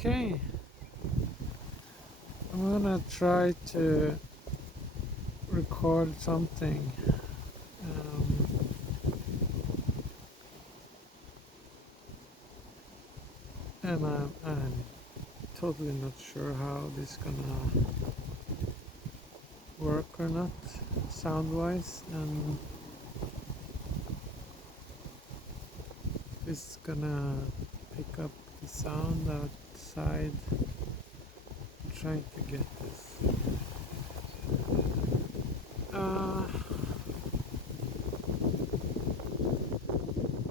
Okay, I'm gonna try to record something. Um, and I'm totally not sure how this gonna work or not, sound wise, and it's gonna pick up the sound outside. I'm trying to get this.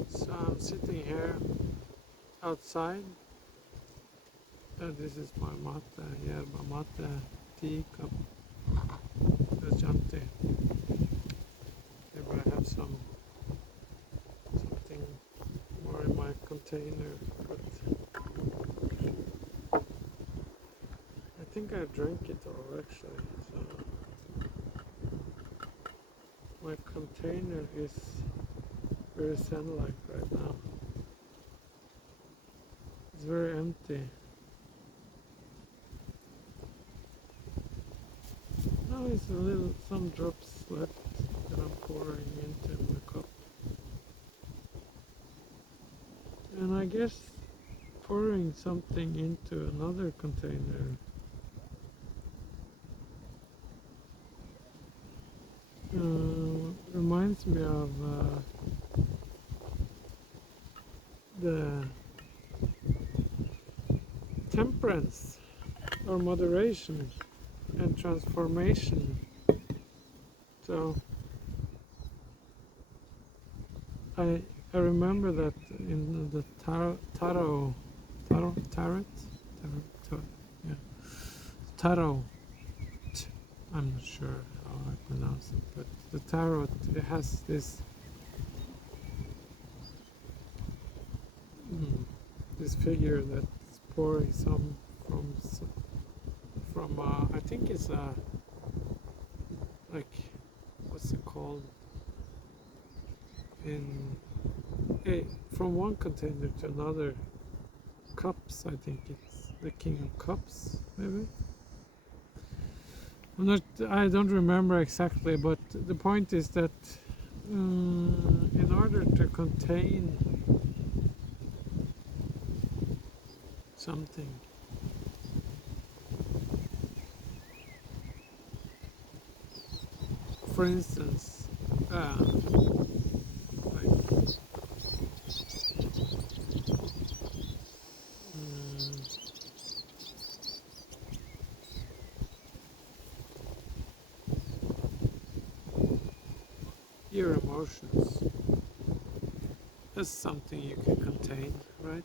So I'm sitting here outside. This is my matte, yerba mate tea cup. It's empty. Maybe I have something more in my container, but I think I drank it all actually. So my container is very zen-like right now. It's very empty. Now it's some drops left that I'm pouring into my cup. And I guess pouring something into another container reminds me of the temperance or moderation and transformation. So I remember that in the tarot, yeah, tarot. I'm not sure how I pronounce it, but the tarot, it has this this figure that's pouring some from I think it's like, what's it called, in from one container to another. Cups, I think it's the King of Cups, maybe. I don't remember exactly, but the point is that in order to contain something, for instance, like your emotions, that's something you can contain, right?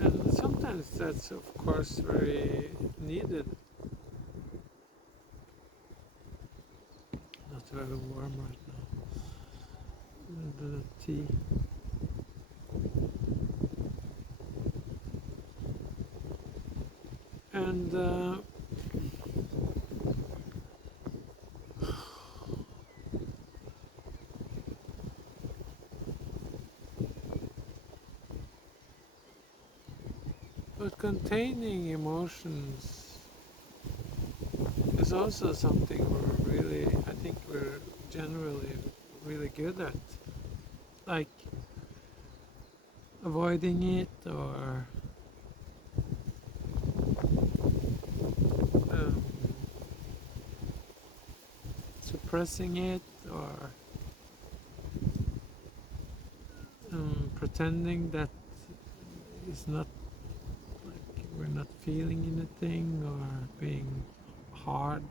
And sometimes that's of course very needed. Not very warm right now. The tea. And but containing emotions is also something I think we're generally really good at. Like avoiding it or um, suppressing it or pretending that it's not, like we're not feeling anything, or being hard,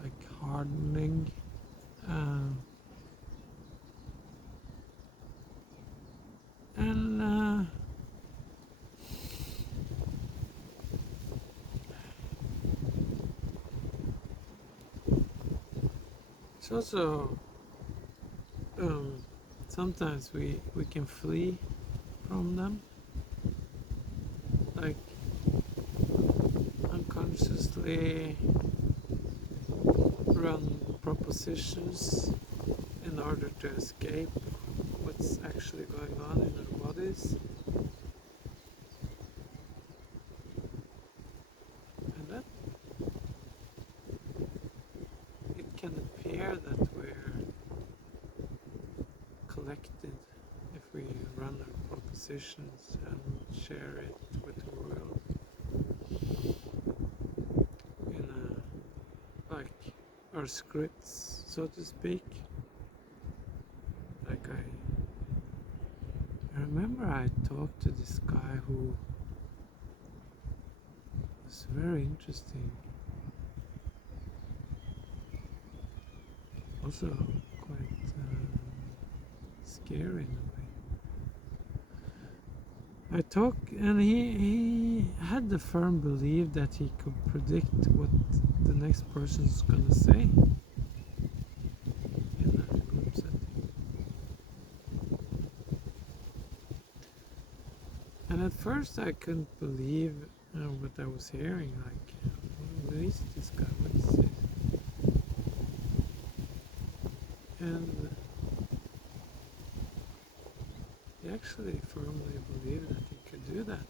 like hardening. And it's also sometimes we can flee from them, like unconsciously run propositions in order to escape what what's actually going on in our bodies. And that it can appear that we're collected if we run our propositions and share it with the world in like our scripts, so to speak. Like I remember I talked to this guy who was very interesting, also quite scary in a way. I talked, and he had the firm belief that he could predict what the next person's gonna say in a group setting. And at first I couldn't believe what I was hearing. Like, who is this guy? What is this? And he actually firmly believed that he could do that.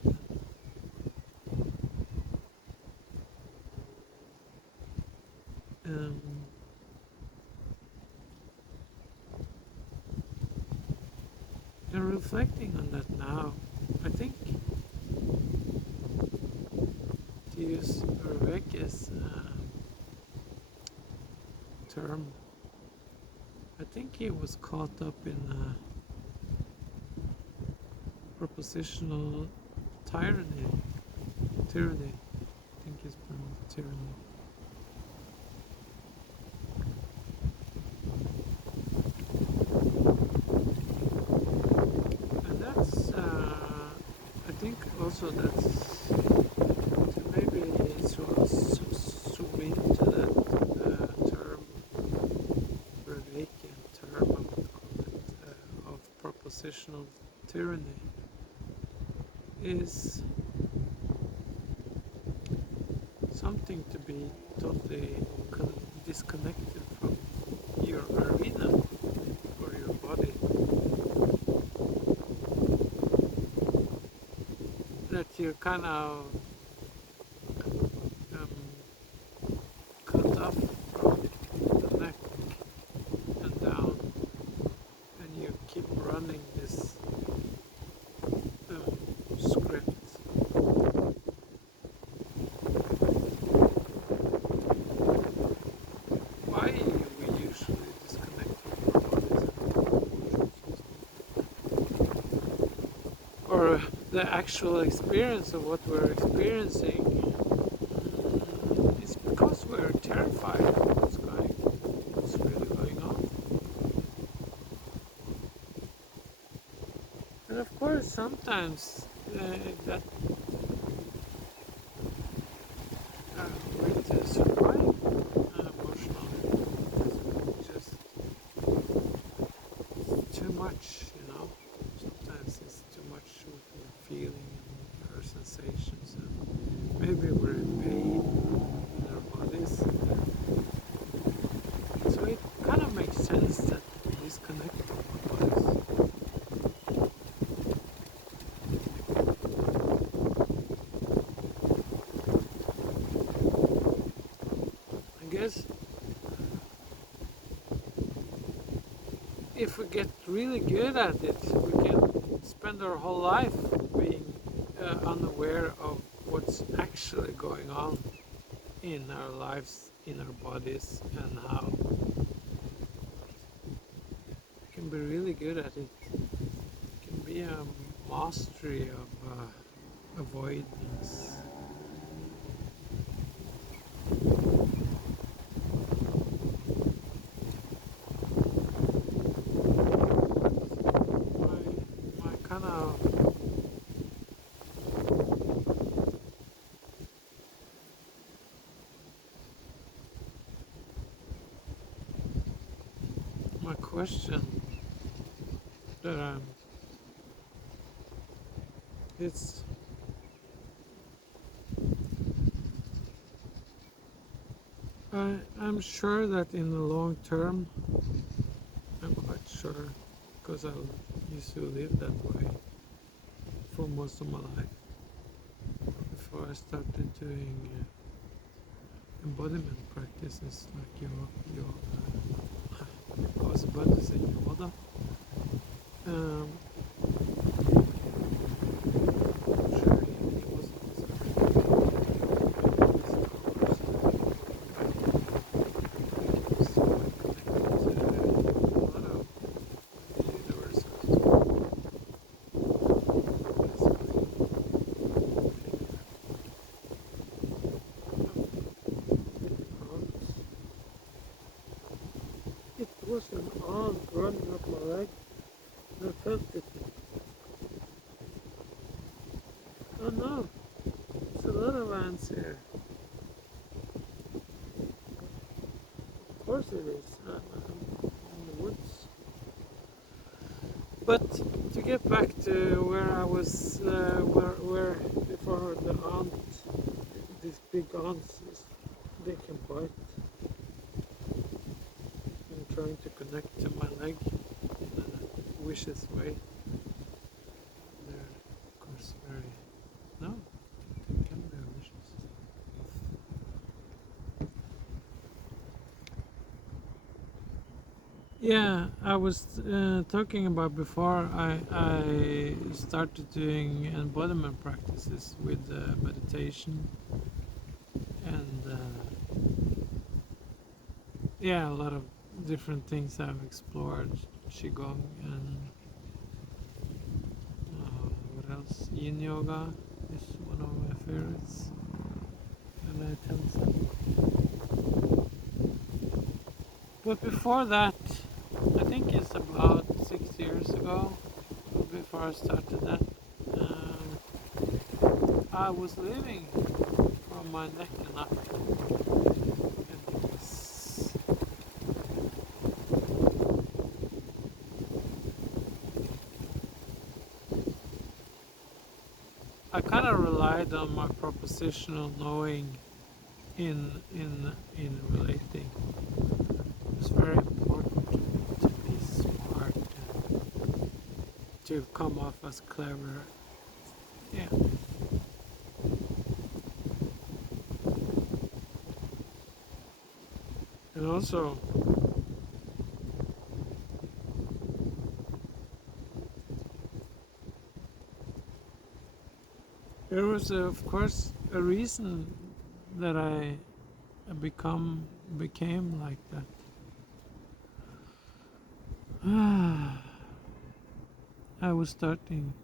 Um, and reflecting on that now, I think to use Rebecca's term, I think he was caught up in propositional tyranny. Tyranny. I think it's pronounced tyranny. And that's, I think also that's to maybe zoom into that term, Berlakian term, I would call it, of propositional tyranny, is something to be totally disconnected from your arena or your body. That you're kind of cut off from the neck and down, and you keep running this script. Why we usually disconnect from our bodies or the actual experience of what we're experiencing is because we're terrified of what's really going on. And of course, sometimes that way to survive emotionally is just too much, you know. Sometimes it's too much what we're feeling and our sensations, and maybe we're in pain in our bodies. So it kind of makes sense that we disconnect from our bodies. I guess if we get really good at it, we can spend our whole life being unaware of what's actually going on in our lives, in our bodies, and how we can be really good at it. It can be a mastery of avoidance. My kind of my question that it's I'm sure that in the long term, I'm quite sure, because I used to live that way for most of my life before I started doing embodiment practices like I was about to say yoga. Um, sure, he wasn't it was an ant running up my leg. I felt it. Oh no, there's a lot of ants here. Of course it is. I'm in the woods. But to get back to where I was, where before the ant, these big ants, they can bite. I'm trying to connect to my leg in a vicious way. They're, of course, very. No, they can be vicious. Yeah, I was talking about before I started doing embodiment practices with meditation and yeah, a lot of different things I've explored, qigong and what else? Yin yoga is one of my favorites, and I attend some. But before that, I think it's about 6 years ago, before I started that, I was living from my neck and up. And I kind of relied on my propositional knowing in relating. It's very important to be smart and to come off as clever. Yeah. And also, there was, of course, a reason that I became like that. I was starting